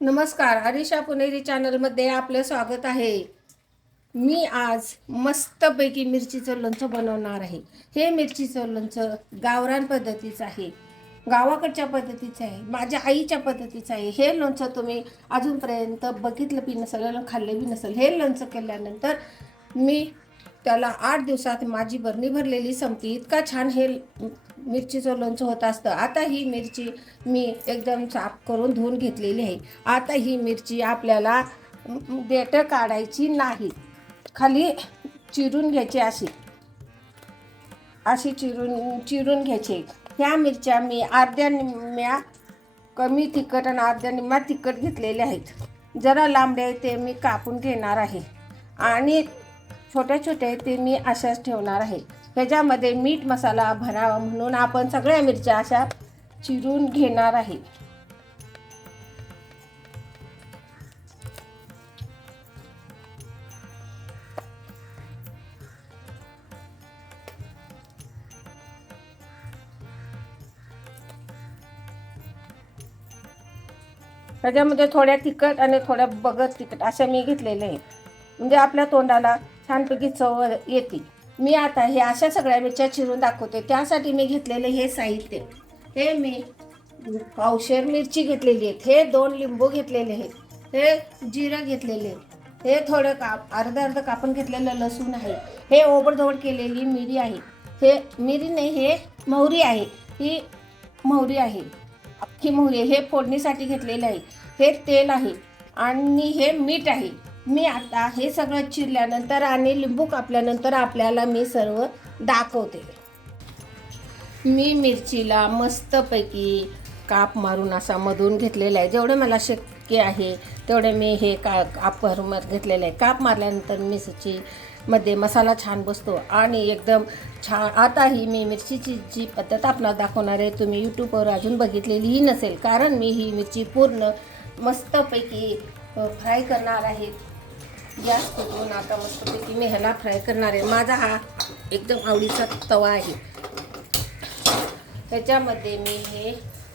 नमस्कार हरीशा पुणेरी चॅनलमध्ये आपलं स्वागत आहे. मी आज मस्तपैकी मिरचीचं लोणचं बनवणार आहे. हे मिरचीचं लोणचं गावरान पद्धतीचं आहे. गावाकडच्या पद्धतीचं आहे माझ्या आईच्या पद्धतीचं आहे. हे लोणचं तुम्ही अजूनपर्यंत बघितलं बी नसेल खाल्लं बी नसेल. हे लोणचं केल्यानंतर मी त्याला आठ दिवसात माझी बरणी भरलेली संपती. इतका छान हे मिरचीचं लोणचं होत असतं. आता ही मिरची मी एकदम साफ करून धुवून घेतलेली आहे. आता ही मिरची आपल्याला देठ काढायची नाही. खाली चिरून घ्यायची अशी. अशी चिरून चिरून घ्यायची. ह्या मिरच्या मी अर्ध्या निम्म्या कमी तिखट आणि अर्ध्या निम्म्या तिखट घेतलेल्या आहेत. जरा लांबड्या ते मी कापून घेणार आहे. आणि छोटे छोटे ते मी अशाच ठेवणार आहे. ह्याच्यामध्ये मीठ मसाला भरावा म्हणून आपण सगळ्या मिरच्या अशा चिरून घेणार आहे. त्याच्यामध्ये थोड्या तिखट आणि थोड्या बगत तिखट अशा मी घेतलेले आहेत. म्हणजे आपल्या तोंडाला छानपैकी चव येते. मी आता हे अशा सगळ्या मिरच्या चिरून दाखवते. त्यासाठी मी घेतलेले हे साहित्य. हे मी पावशेर मिरची घेतलेली आहेत. हे दोन लिंबू घेतलेले आहेत. हे जिरं घेतलेले हे थोडं काप अर्धं अर्धं कापून घेतलेलं लसूण आहे. हे ओबडधोबड केलेली मिरी आहे. हे मिरी नाही हे मोहरी आहे. ही मोहरी आहे. अख्खी मोहरी आहे. हे फोडणीसाठी घेतलेलं आहे. हे तेल आहे. आणि हे मीठ आहे. मी आता हे सगळं चिरल्यानंतर आणि लिंबू कापल्यानंतर आपल्याला मी सर्व दाखवते. मी मिरचीला मस्तपैकी काप मारून असा मधून घेतलेला आहे. जेवढे मला शक्य आहे तेवढे मी हे का काप भरून घेतलेलं आहे. काप मारल्यानंतर मिरची मध्ये मसाला छान बसतो आणि एकदम छान. आता ही मी मिरचीची जी पद्धत आपणास दाखवणार आहे तुम्ही यूट्यूबवर अजून बघितलेलीही नसेल. कारण मी ही मिरची पूर्ण मस्तपैकी फ्राय करणार आहे. गॅस पेटवून आता मस्तपैकी मी ह्याला फ्राय करणार आहे. माझा हा एकदम आवडीचा तवा आहे. त्याच्यामध्ये मी हे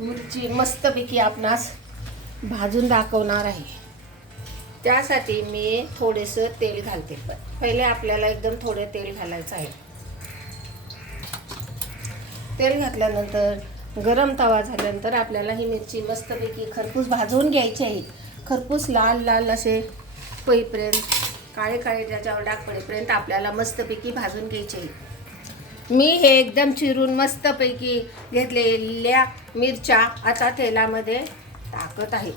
मिरची मस्तपैकी आपणास भाजून दाखवणार आहे. त्यासाठी मी थोडेसं तेल घालते. पण पहिले आपल्याला एकदम थोडे तेल घालायचं आहे. तेल घातल्यानंतर गरम तवा झाल्यानंतर आपल्याला ही मिरची मस्तपैकी खरपूस भाजून घ्यायची आहे. खरपूस लाल लाल असे पईपर्यंत काळे काळे त्याच्यावर डाग पडेपर्यंत आपल्याला मस्तपैकी भाजून घ्यायचे. मी हे एकदम चिरून मस्तपैकी घेतलेल्या मिरच्या आता तेलामध्ये टाकत आहे.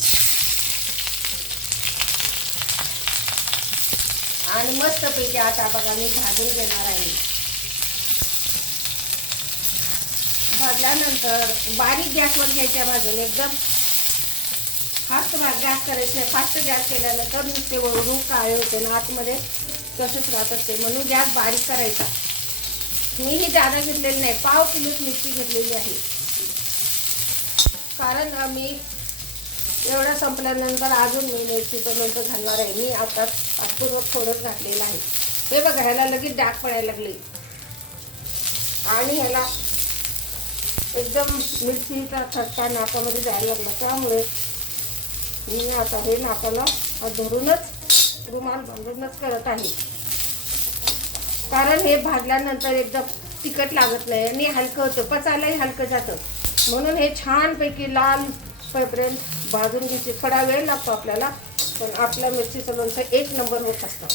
आणि मस्तपैकी आता बघा मी भाजून घेणार आहे. भाजल्यानंतर बारीक गॅसवर घ्यायच्या भाजून एकदम फास्ट गॅस करायचे फास्ट गॅस केल्यानंतर नुसते वळून काळे होते ना आतमध्ये तसेच राहत असते. म्हणून गॅस बारीक करायचा. मी ही जादा घेतलेली नाही पाव किलोच मिरची घेतलेली आहे. कारण मी एवढा संपल्यानंतर अजून मी मिरचीचं लोणचं घालणार आहे. मी आता तात्पूर्वक थोडंच घातलेलं आहे. हे बघा ह्याला लगेच डाग पडायला लागले. आणि ह्याला एकदम मिरचीचा थट्टा नाकामध्ये जायला लागला. त्यामुळे मी आता हे नाकाला धरूनच रुमाल बांधूनच करत आहे. कारण हे भाजल्यानंतर एकदम तिखट लागत नाही आणि हलकं होतं. पचायलाही हलकं जातं. म्हणून हे छानपैकी लाल पर्यंत भाजून घ्यायचे. थोडा वेळ लागतो आपल्याला पण आपल्या मिरचीचं लोणचं एक नंबर होत असतं.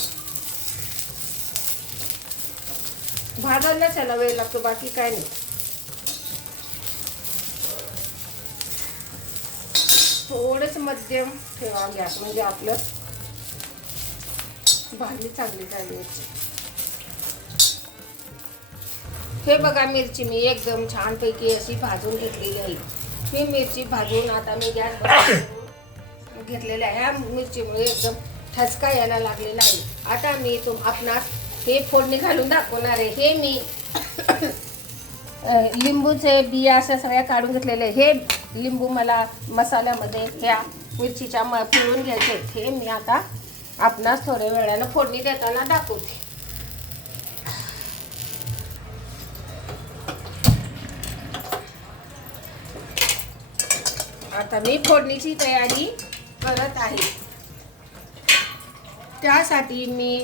भाजायलाच याला वेळ लागतो बाकी काय नाही. थोडंच मध्यम ठेवा गॅस म्हणजे आपलं भाजी चांगली झाली हे बघा मिरची मी एकदम छानपैकी अशी भाजून घेतलेली आहे. ही मिरची भाजून आता मी गॅस घेतलेल्या आहे. ह्या मिरचीमुळे एकदम ठसका यायला लागलेला आहे. आता मी तुम आपणास हे फोडणी घालून दाखवणार आहे. हे मी लिंबूचे बिया अशा सगळ्या काढून घेतलेले हे लिंबू मला मसाल्यामध्ये ह्या मिरचीच्या म पिळून घ्यायचे हे मी आता आपणास थोड्या वेळानं फोडणी देताना दाखवते. आता मी फोडणीची तयारी करत आहे. त्यासाठी मी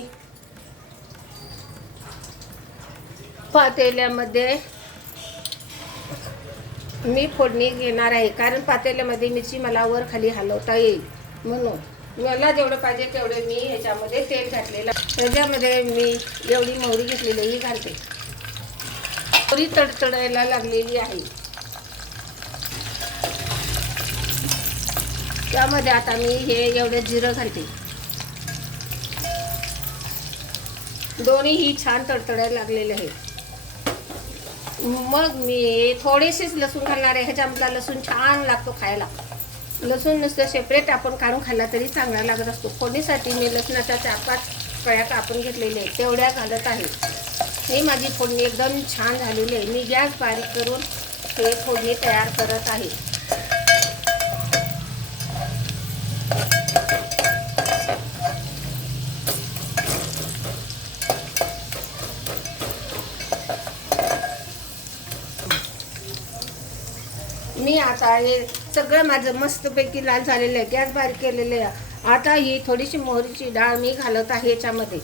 पातेल्यामध्ये मी फोडणी घेणार आहे. कारण पातेल्यामध्ये मिरची मला वर खाली हलवता येईल. म्हणून मला जेवढं पाहिजे तेवढे मी ह्याच्यामध्ये तेल घातलेलं त्याच्यामध्ये मी एवढी मोहरी घेतलेली ही घालते. मोहरी तडतडायला लागलेली आहे. त्यामध्ये आता मी हे एवढे जिरं घालते. दोन्हीही छान तडतडायला लागलेले आहे मग मी थोडेसेच लसूण घालणार आहे. ह्याच्यामधला लसूण छान लागतो खायला. लसूण नुसतं सेपरेट आपण काढून खाल्ला तरी चांगला लागत असतो. फोडणीसाठी मी लसणाच्या चार पाच कळ्या कापून घेतलेल्या आहेत. तेवढ्या घालत आहे. हे माझी फोडणी एकदम छान झालेली आहे. मी गॅस बारीक करून हे फोडणी तयार करत आहे. आहे. सगळं माझं मस्तपैकी लाल झालेलं आहे. गॅस बारीक केलेलं आहे. आता ही थोडीशी मोहरीची डाळ मी घालत आहे याच्यामध्ये.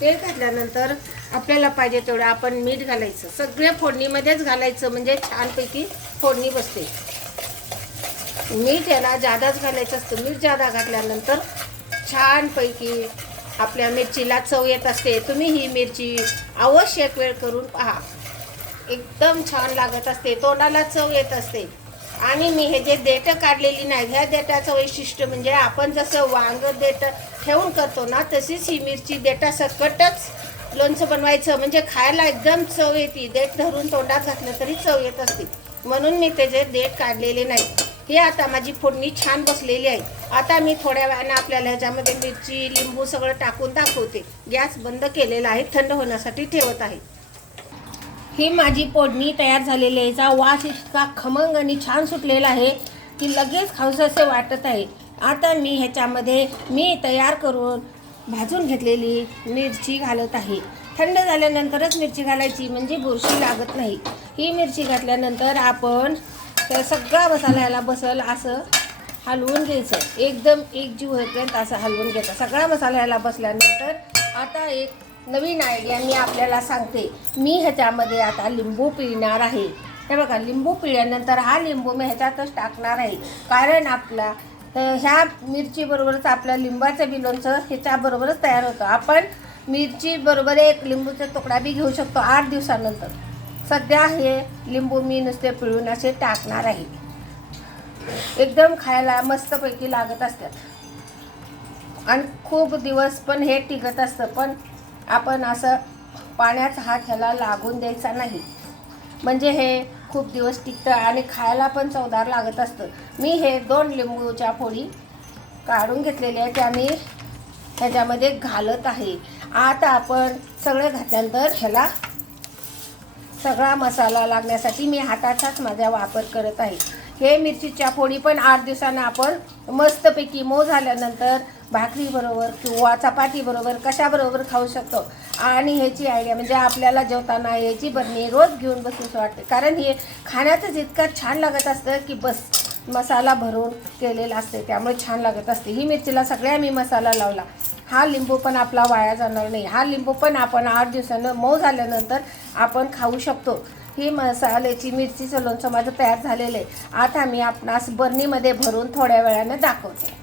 ते घातल्यानंतर आपल्याला पाहिजे तेवढं आपण मीठ घालायचं. सगळ्या फोडणीमध्येच घालायचं. म्हणजे छानपैकी फोडणी बसते. मीठ याला जादाच घालायचं असतं. मीठ जादा घातल्यानंतर छानपैकी आपल्या मिरचीला चव येत असते. तुम्ही ही मिरची आवश्यक वेळ करून पहा. एकदम छान लागत असते. तोंडाला चव येत असते. आणि मी हे जे देठं काढलेली नाही ह्या देठाचं वैशिष्ट्य म्हणजे आपण जसं वांग देठ ठेवून करतो ना तशीच ही मिरची देठा सकटच लोणचं बनवायचं. म्हणजे खायला एकदम चव येते. देठ धरून तोंडात घातलं तरी चव येत असते. म्हणून मी त्याचे देठ काढलेले नाही हे आता माझी फोडणी छान बसलेली आहे. आता मी थोड्या वेळानं आपल्याला ह्याच्यामध्ये मिरची लिंबू सगळं टाकून दाखवते. गॅस बंद केलेला आहे थंड होण्यासाठी ठेवत आहे. ही माझी फोडणी तयार झालेली आहे. याचा वास इतका खमंग आणि छान सुटलेला आहे की लगेच खाऊस असे वाटत आहे. आता मी ह्याच्यामध्ये मी तयार करून भाजून घेतलेली मिरची घालत आहे. थंड झाल्यानंतरच मिरची घालायची म्हणजे बुरशी लागत नाही. ही मिरची घातल्यानंतर आपण तर सगळा मसाला ह्याला बसल असं हलवून घ्यायचं. एकदम एकजीव होईपर्यंत असं हलवून घ्यायचं. सगळा मसाला ह्याला बसल्यानंतर आता एक नवीन आयडिया मी आपल्याला सांगते. मी ह्याच्यामध्ये आता लिंबू पिळणार आहे. हे बघा लिंबू पिळल्यानंतर हा लिंबू मी ह्याच्यातच टाकणार आहे. कारण आपला ह्या मिरचीबरोबरच आपल्या लिंबाचं बी लोणचं ह्याच्याबरोबरच तयार होतं. आपण मिरचीबरोबर एक लिंबूचा तुकडा बी घेऊ शकतो आठ दिवसानंतर. सध्या हे लिंबू मी नुसते पिळून असे टाकणार आहे. एकदम खायला मस्तपैकी लागत असतात. आणि खूप दिवस पण हे टिकत असतं पण आपण असं पाण्याचा हात ह्याला लागून द्यायचा नाही. म्हणजे हे खूप दिवस टिकतं आणि खायला पण चवदार लागत असतं. मी हे दोन लिंबूच्या फोडी काढून घेतलेल्या आहेत त्या मी ह्याच्यामध्ये घालत आहे. आता आपण सगळं घातल्यानंतर ह्याला सगळा मसाला लागण्यासाठी मी हाताचाच माझा वापर करत आहे. हे मिरचीच्या फोडी पण आठ दिवसानं आपण मस्तपैकी मऊ झाल्यानंतर भाकरीबरोबर किंवा चपातीबरोबर कशाबरोबर खाऊ शकतो? आणि ह्याची आयडिया म्हणजे आपल्याला जेवताना ह्याची बरणी रोज घेऊन बसून वाटते. कारण हे खाण्यातच इतकं छान लागत असतं की बस मसाला भरून केलेला असते त्यामुळे छान लागत असते. ही मिरचीला सगळ्या मी मसाला लावला. हा लिंबू पण आपला वाया जाणार नाही. हा लिंबू पण आपण आठ दिवसानं मऊ झाल्यानंतर आपण खाऊ शकतो. ही मसाल्याची मिरचीचं लोणचं माझं तयार झालेलं आहे. आता मी आपणास बरणीमध्ये भरून थोड्या वेळानं दाखवते.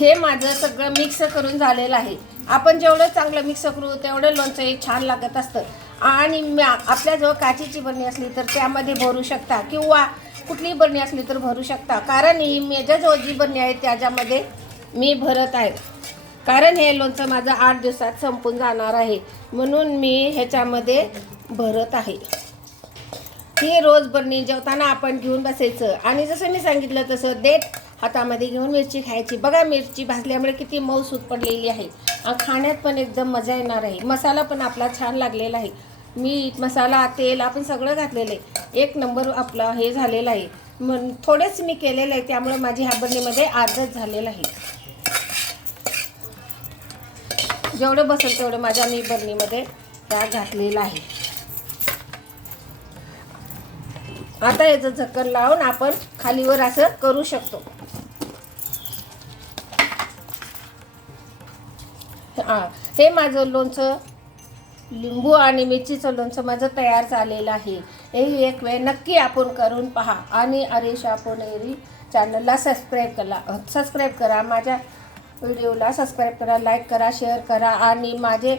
हे माझं सगळं मिक्स करून झालेलं आहे. आपण जेवढं चांगलं मिक्स करू तेवढं लोणचं हे छान लागत असतं. आणि म्या- आपल्याजवळ काचेची बरणी असली तर त्यामध्ये भरू शकता किंवा कुठलीही बरणी असली तर भरू शकता. कारण ही माझ्याजवळ जी बरणी आहे त्याच्यामध्ये मी भरत आहे. कारण हे लोणचं माझं आठ दिवसात संपून जाणार आहे. म्हणून मी ह्याच्यामध्ये भरत आहे. ही रोज बरणी जेवताना आपण घेऊन बसायचं. आणि जसं मी सांगितलं तसं देठ हातामध्ये घेऊन मिरची खायची. बघा मिरची भाजल्यामुळे किती मऊ सूत पडलेली आहे. खाण्यात पण एकदम मजा येणार आहे. मसाला पण आपला छान लागलेला आहे. मीठ मसाला तेल आपण सगळं घातलेलं आहे. एक नंबर आपला हे झालेलं आहे. मग थोडेच मी केलेलं आहे त्यामुळे माझी ह्या बरणीमध्ये आर्धच झालेलं आहे. जेवढं बसेल तेवढं माझ्या मी बरणीमध्ये त्या घातलेला आहे. आता याचं झक्कर लावून आपण खालीवर असं करू शकतो. हां हे माझं लोणचं लिंबू आणि मिरचीचं लोणचं माझं तयार झालेलं आहे. हे एक वेळ नक्की आपण करून पहा. आणि अरेशा एरी चॅनलला सबस्क्राईब करा. सबस्क्राईब करा. माझ्या व्हिडिओला सबस्क्राईब करा लाईक करा शेअर करा आणि माझे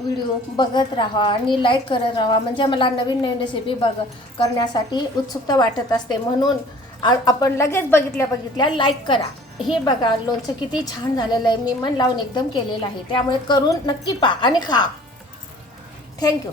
व्हिडिओ बघत राहा आणि लाईक करत राहा. म्हणजे मला नवीन नवीन रेसिपी बघ करण्यासाठी उत्सुकता वाटत असते. म्हणून आ- आपण लगेच बघितल्या बघितल्या लाईक करा. हे बघा लोणचं किती छान झालेलं आहे. मी मन लावून एकदम केलेलं आहे. त्यामुळे करून नक्की पा आणि खा. थँक्यू